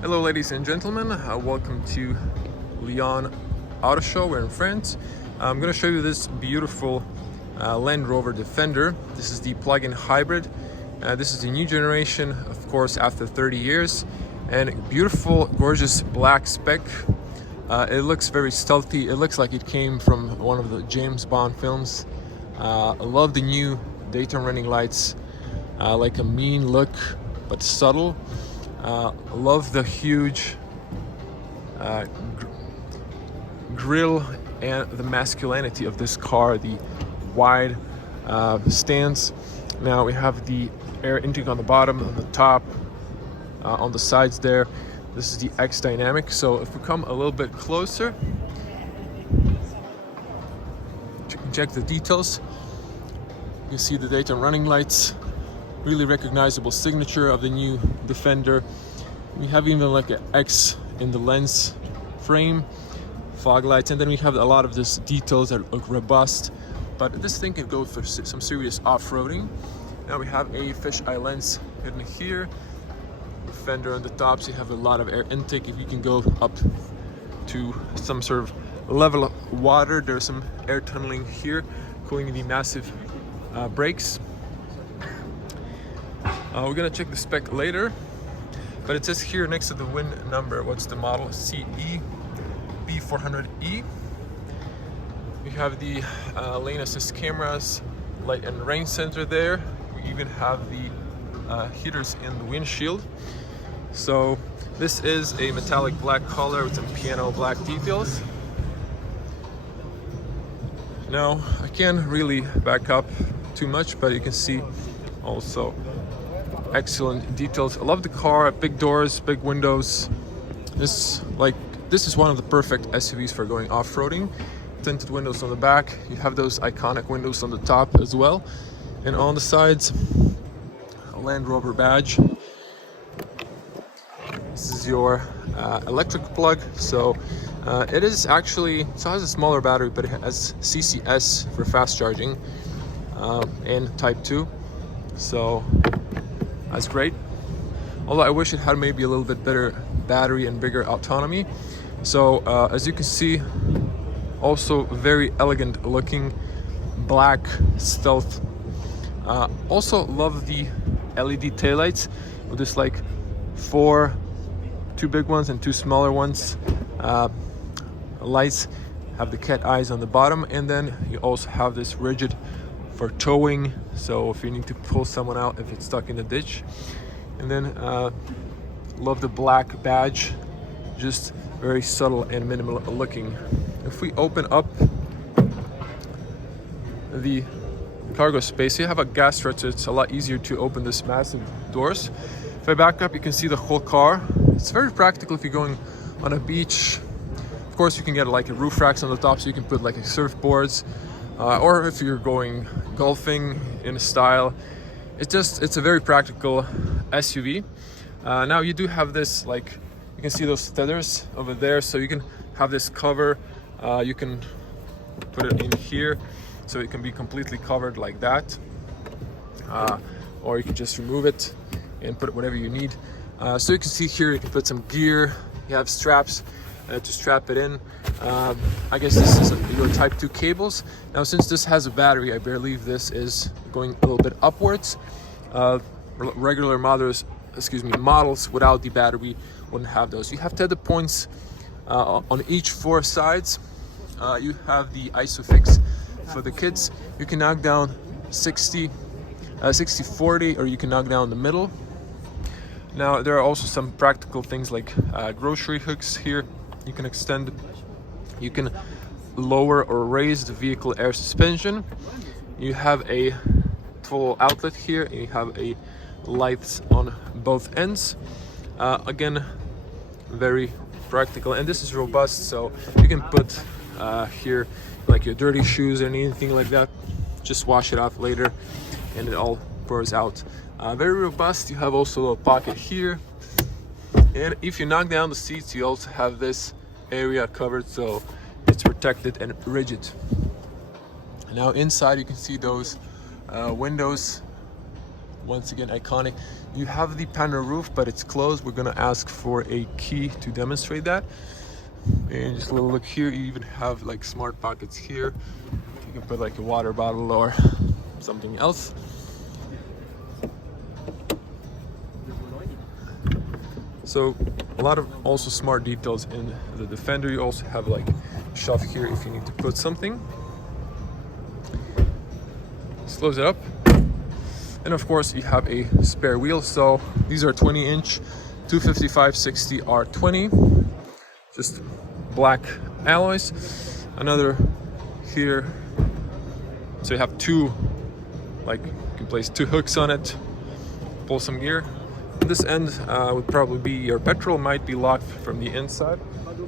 Hello ladies and gentlemen, welcome to Lyon Auto Show. We're in France. I'm going to show you this beautiful Land Rover Defender. This is the plug-in hybrid. This is the new generation, of course, after 30 years. And beautiful, gorgeous black spec. It looks very stealthy. It looks like it came from one of the James Bond films. I love the new daytime running lights, like a mean look, but subtle. Love the huge grille and the masculinity of this car, the wide stance. Now we have the air intake on the bottom, on the top, on the sides there. This is the X Dynamic. So if we come a little bit closer, check the details. You see the daytime running lights. Really recognizable signature of the new Defender. We have even like an X in the lens frame, fog lights, and then we have a lot of these details that look robust. But this thing can go for some serious off-roading. Now we have a fisheye lens hidden here. Fender on the top, so you have a lot of air intake. If you can go up to some sort of level of water, there's some air tunneling here, cooling the massive brakes. We're gonna check the spec later, but it says here next to the VIN number, what's the model? CE P400e. We have the lane assist cameras, light and rain sensor there. We even have the heaters in the windshield. So this is a metallic black color with some piano black details. Now I can't really back up too much, but you can see also excellent details. I love the car, big doors, big windows. This is one of the perfect SUVs for going off-roading. Tinted windows on the back. You have those iconic windows on the top as well, and on the sides, a Land Rover badge. This is your electric plug. So it is actually, so it has a smaller battery, but it has CCS for fast charging and Type 2. So that's great. Although I wish it had maybe a little bit better battery and bigger autonomy. So as you can see, also very elegant looking black stealth. Also love the LED taillights with this like two big ones and two smaller ones. Lights have the cat eyes on the bottom, and then you also have this rigid for towing, so if you need to pull someone out if it's stuck in the ditch. And then love the black badge, just very subtle and minimal looking. If we open up the cargo space, you have a gas strut, so it's a lot easier to open this massive doors. If I back up, you can see the whole car. It's very practical if you're going on a beach. Of course, you can get like a roof racks on the top, so you can put like surfboards. Or if you're going golfing in style. It's a very practical SUV. Now you do have this, like, you can see those tethers over there, so you can have this cover. You can put it in here, so it can be completely covered like that. Or you can just remove it and put whatever you need. So you can see here, you can put some gear. You have straps to strap it in. I guess this is your Type 2 cables. Now, since this has a battery, I believe this is going a little bit upwards. Regular models without the battery wouldn't have those. You have tether points on each 4 sides. You have the ISOFIX for the kids. You can knock down 60-40, or you can knock down the middle. Now, there are also some practical things like grocery hooks here. You can extend, you can lower or raise the vehicle air suspension. You have a full outlet here, and you have a lights on both ends. Again, very practical, and this is robust, so you can put here like your dirty shoes or anything like that. Just wash it off later, and it all pours out. Very robust. You have also a pocket here, and if you knock down the seats, you also have this area covered, so it's protected and rigid. Now inside, you can see those windows once again iconic. You have the panel roof, but it's closed. We're gonna ask for a key to demonstrate that. And just a little look here, you even have like smart pockets here. You can put like a water bottle or something else. So a lot of also smart details in the Defender. You also have like a shelf here if you need to put something. Just close it up. And of course you have a spare wheel. So these are 20-inch 255/60 R20. Just black alloys. Another here. So you have two, like you can place two hooks on it, pull some gear. This end would probably be your petrol, might be locked from the inside.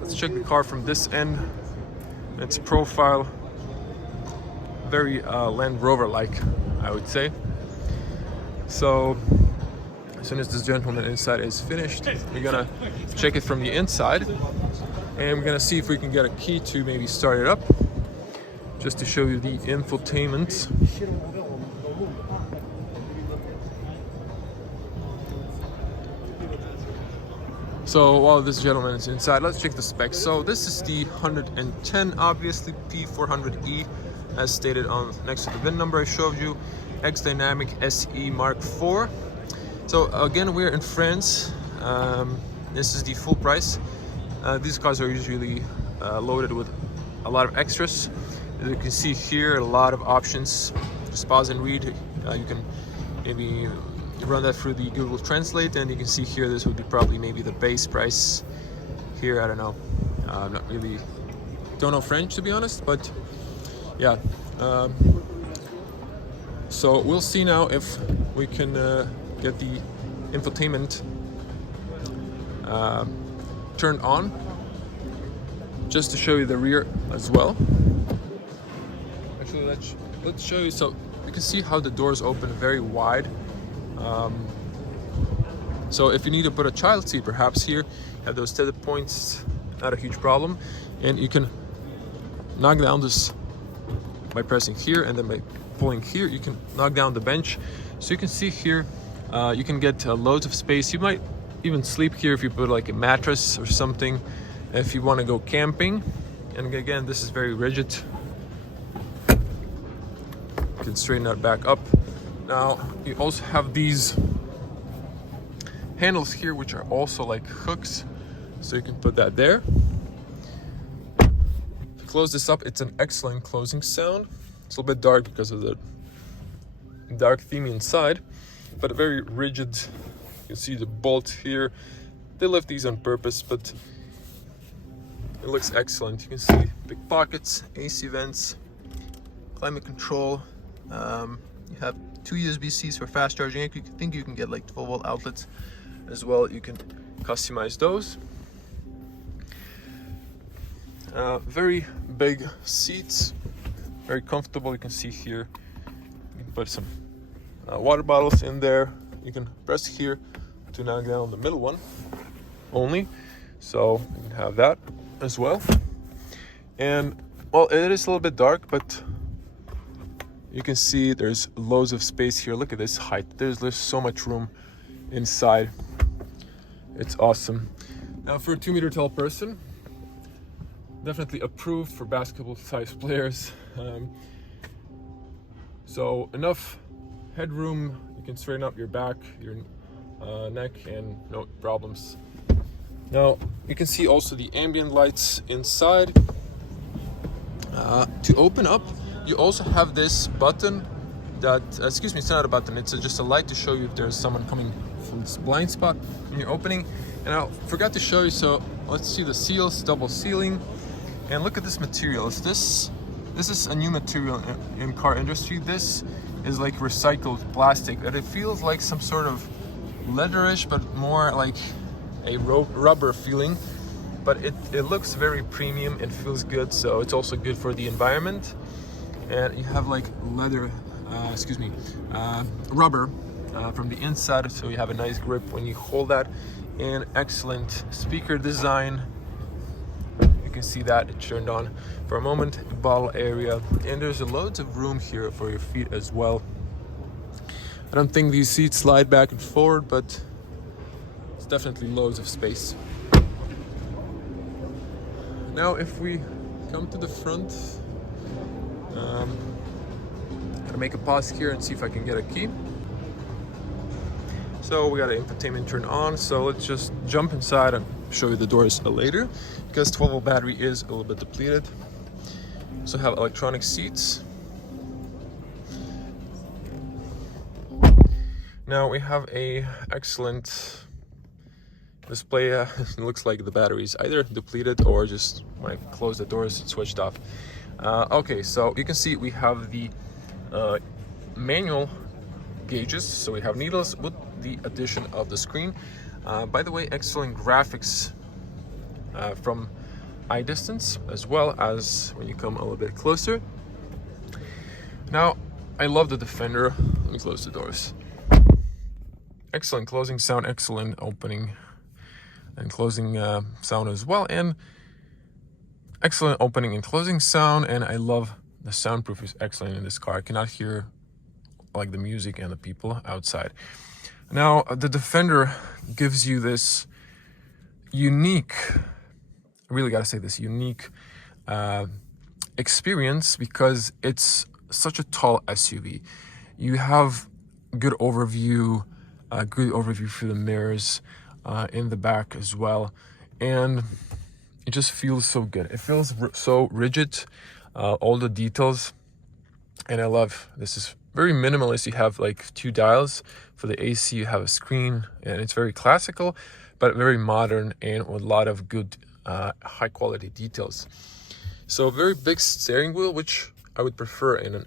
Let's check the car from this end. Its profile, very Land Rover-like, I would say. So as soon as this gentleman inside is finished, we're gonna check it from the inside, and we're gonna see if we can get a key to maybe start it up, just to show you the infotainment. So while this gentleman is inside, let's check the specs. So this is the 110, obviously P400e, as stated on next to the VIN number I showed you. X Dynamic SE Mark IV. So again, we're in France. This is the full price. These cars are usually loaded with a lot of extras. As you can see here, a lot of options. Just pause and read. You can maybe run that through the Google Translate, and you can see here this would be probably maybe the base price here. I don't know. Don't know French, to be honest, but yeah. So we'll see now if we can get the infotainment turned on, just to show you the rear as well. Actually, let's show you. So you can see how the doors open very wide. So if you need to put a child seat, perhaps here, you have those tether points, not a huge problem. And you can knock down this by pressing here, and then by pulling here, you can knock down the bench. So you can see here, you can get loads of space. You might even sleep here if you put like a mattress or something, if you want to go camping. And again, this is very rigid. You can straighten that back up. Now you also have these handles here, which are also like hooks, so you can put that there. If you close this up, it's an excellent closing sound. It's a little bit dark because of the dark theme inside, but very rigid. You can see the bolt here. They left these on purpose, but it looks excellent. You can see big pockets, AC vents, climate control. You have two USB-Cs for fast charging. I think you can get like 12-volt outlets as well. You can customize those. Very big seats, very comfortable. You can see here, you can put some water bottles in there. You can press here to knock down the middle one only, so you can have that as well. And well, it is a little bit dark, but you can see there's loads of space here. Look at this height. There's so much room inside. It's awesome. Now for a 2-meter tall person, definitely approved for basketball-sized players. So enough headroom. You can straighten up your back, your neck, and no problems. Now you can see also the ambient lights inside. To open up, you also have this button that, excuse me, it's not a button, it's just a light to show you if there's someone coming from this blind spot when you're opening. And I forgot to show you, so let's see the seals, double sealing. And look at this material. This is a new material in car industry. This is like recycled plastic, and it feels like some sort of leatherish, but more like a rubber feeling. But it looks very premium, it feels good, so it's also good for the environment. And you have like leather, rubber from the inside, so you have a nice grip when you hold that. And excellent speaker design. You can see that it turned on for a moment. Bottle area, and there's loads of room here for your feet as well. I don't think these seats slide back and forward, but it's definitely loads of space. Now if we come to the front, I'm gonna make a pause here and see if I can get a key. So we got an infotainment turned on, so let's just jump inside and show you the doors later, because 12-volt battery is a little bit depleted. Also have electronic seats. Now we have a excellent display. It looks like the battery is either depleted or just when I close the doors it's switched off. Okay, so you can see we have the manual gauges, so we have needles with the addition of the screen. By the way, excellent graphics from eye distance as well as when you come a little bit closer. Now I love the Defender. Let me close the doors. Excellent closing sound, excellent opening and closing sound as well, and excellent opening and closing sound. And I love the soundproof is excellent in this car. I cannot hear like the music and the people outside. Now the Defender gives you this unique, I really gotta say this, unique experience because it's such a tall SUV. You have good overview through the mirrors in the back as well, and it just feels so good. It feels so rigid, all the details, and I love this is very minimalist. You have like 2 dials for the AC, you have a screen, and it's very classical but very modern and with a lot of good high quality details. So very big steering wheel, which I would prefer in a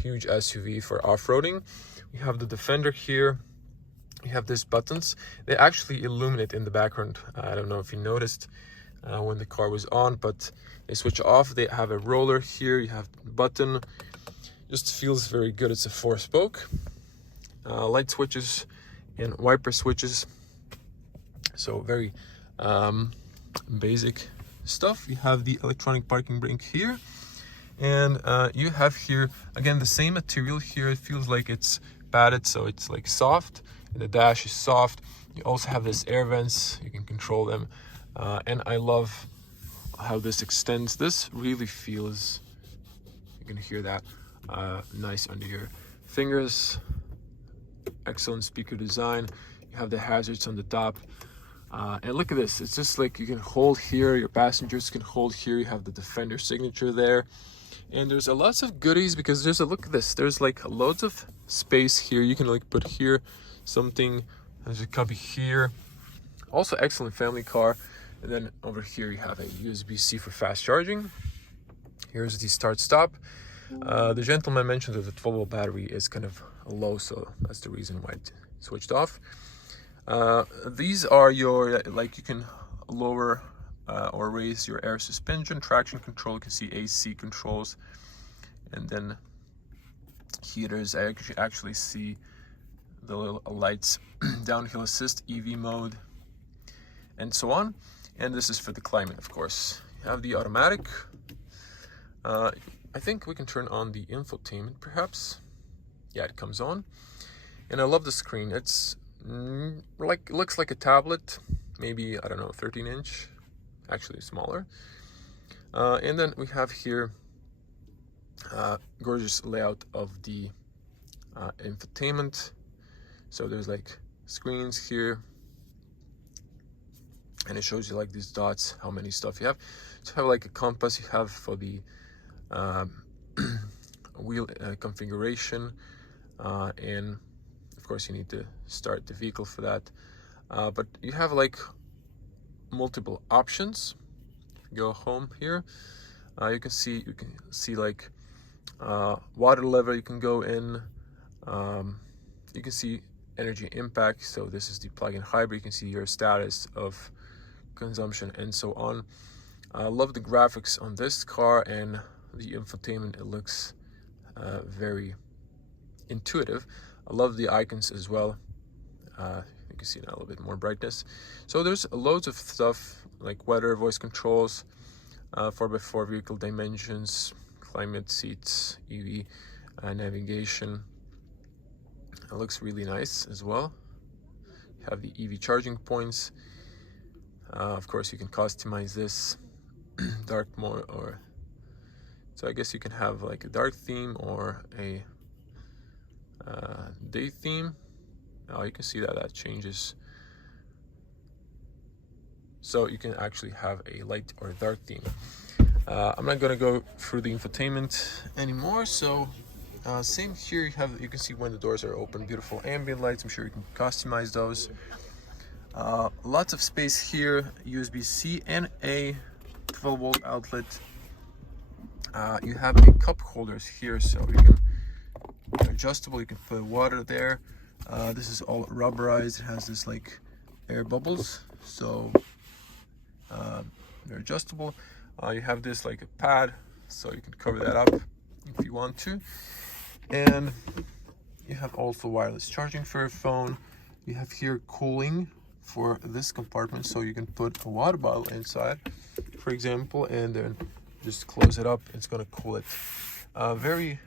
huge SUV for off-roading. We have the Defender here. You have these buttons. They actually illuminate in the background. I don't know if you noticed when the car was on, but they switch off. They have a roller here. You have the button. Just feels very good. It's a 4-spoke. Light switches and wiper switches. So very basic stuff. You have the electronic parking brake here. And you have here, again, the same material here. It feels like it's padded, so it's like soft. And the dash is soft. You also have this air vents. You can control them. And I love how this extends. This really feels, you can hear that, nice under your fingers. Excellent speaker design. You have the hazards on the top. And look at this. It's just like you can hold here. Your passengers can hold here. You have the Defender signature there. And there's a lots of goodies because there's a, look at this. There's like loads of space here. You can like put here something. There's a cubby here. Also excellent family car. And then over here you have a USB-C for fast charging. Here's the start stop. The gentleman mentioned that the 12-volt battery is kind of low, so that's the reason why it switched off. These are your, like, you can lower or raise your air suspension, traction control. You can see AC controls, and then heaters. I actually see the little lights, downhill assist, EV mode, and so on. And this is for the climate, of course. You have the automatic. I think we can turn on the infotainment, perhaps. Yeah, it comes on. And I love the screen. It's like, looks like a tablet, maybe, I don't know, 13-inch, actually smaller. And then we have here gorgeous layout of the infotainment. So there's like screens here, and it shows you like these dots, how many stuff you have. So you have like a compass, you have for the wheel configuration, and of course you need to start the vehicle for that. But you have like multiple options. Go home here. You can see like water level you can go in. You can see energy impact. So this is the plug-in hybrid. You can see your status of consumption and so on. I love the graphics on this car and the infotainment. It looks very intuitive. I love the icons as well. You can see now a little bit more brightness. So there's loads of stuff like weather, voice controls, 4x4 vehicle dimensions, climate, seats, EV, navigation, It looks really nice as well. You have the EV charging points. Of course, you can customize this dark mode, or so I guess you can have like a dark theme or a day theme. Now you can see that changes. So you can actually have a light or a dark theme. I'm not gonna go through the infotainment anymore. So same here, you can see when the doors are open, beautiful ambient lights. I'm sure you can customize those. Lots of space here, USB-C and a 12-volt outlet. You have a cup holders here, so you can adjustable. You can put water there. This is all rubberized. It has this like air bubbles, so they're adjustable. You have this like a pad, so you can cover that up if you want to. And you have also wireless charging for your phone. You have here cooling for this compartment, so you can put a water bottle inside, for example, and then just close it up. It's gonna cool it. Very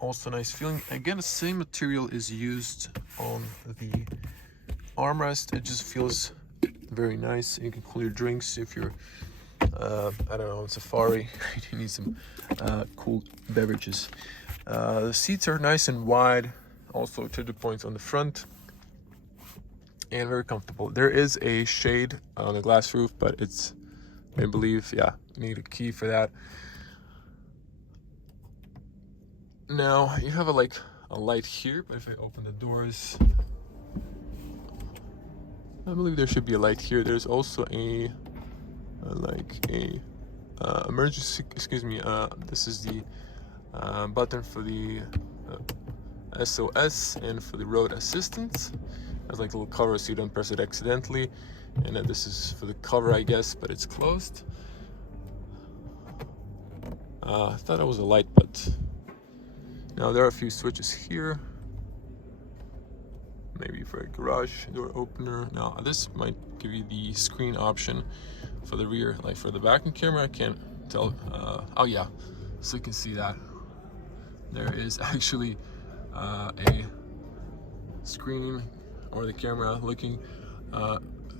also nice feeling. Again, the same material is used on the armrest. It just feels very nice. You can cool your drinks if you're I don't know, on safari. You need some cool beverages. The seats are nice and wide, also to the points on the front, and very comfortable. There is a shade on the glass roof, but it's, I believe, yeah, you need a key for that. Now you have a light here, but if I open the doors, I believe there should be a light here. There's also a emergency, this is the button for the SOS and for the road assistance. There's like a little cover so you don't press it accidentally, and then this is for the cover, I guess, but it's closed. I thought it was a light, but now there are a few switches here, maybe for a garage door opener. Now this might give you the screen option for the rear, like for the backing camera. I can't tell. Oh yeah, so you can see that there is actually a screen or the camera looking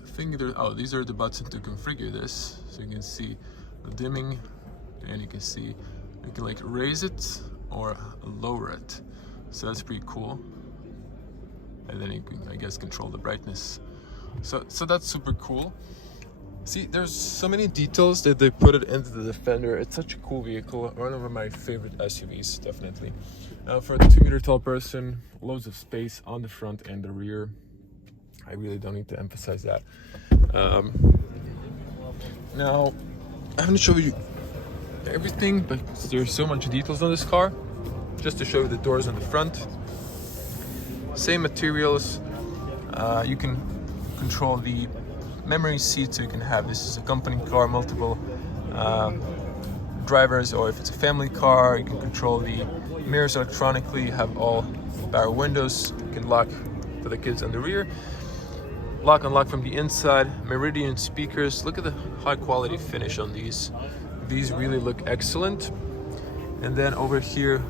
thing there. Oh, these are the buttons to configure this, so you can see the dimming, and you can see you can like raise it or lower it, so that's pretty cool. And then you can, I guess, control the brightness, so that's super cool. See, there's so many details that they put it into the Defender. It's such a cool vehicle, one of my favorite SUVs, definitely. For a 2-meter tall person, loads of space on the front and the rear. I really don't need to emphasize that. Now, I haven't shown you everything, but there's so much details on this car. Just to show you the doors on the front. Same materials. You can control the memory seat, so you can have, this is a company car, multiple drivers, or if it's a family car, you can control the mirrors electronically. You have all power windows. You can lock for the kids on the rear, lock unlock from the inside. Meridian speakers. Look at the high quality finish on these. These really look excellent. And then over here,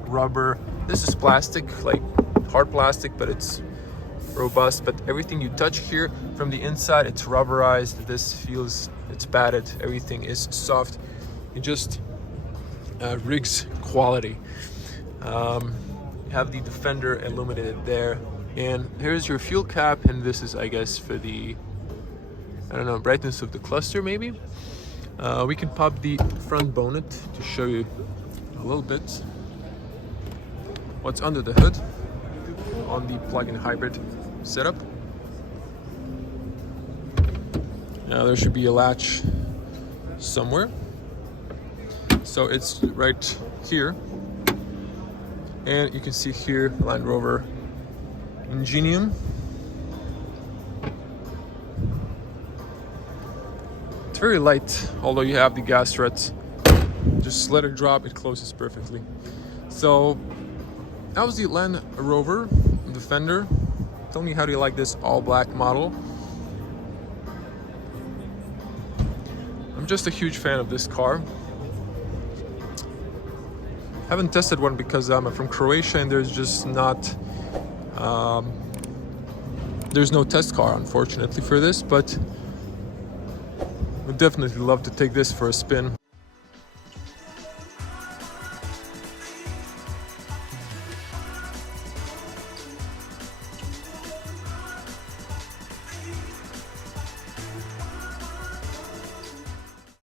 rubber. This is plastic, like hard plastic, but it's robust. But everything you touch here from the inside, it's rubberized. This feels, it's padded. Everything is soft. It just rigs quality. You have the Defender illuminated there, and here's your fuel cap, and this is, I guess, for the, I don't know, brightness of the cluster maybe. We can pop the front bonnet to show you a little bit what's under the hood on the plug-in hybrid setup. Now there should be a latch somewhere, so it's right here, and you can see here Land Rover Ingenium. It's very light, although you have the gas struts. Just let it drop, it closes perfectly. So that was the Land Rover Defender. Tell me, how do you like this all black model? I'm just a huge fan of this car. Haven't tested one because I'm from Croatia and there's just not There's no test car, unfortunately, for this, but would definitely love to take this for a spin.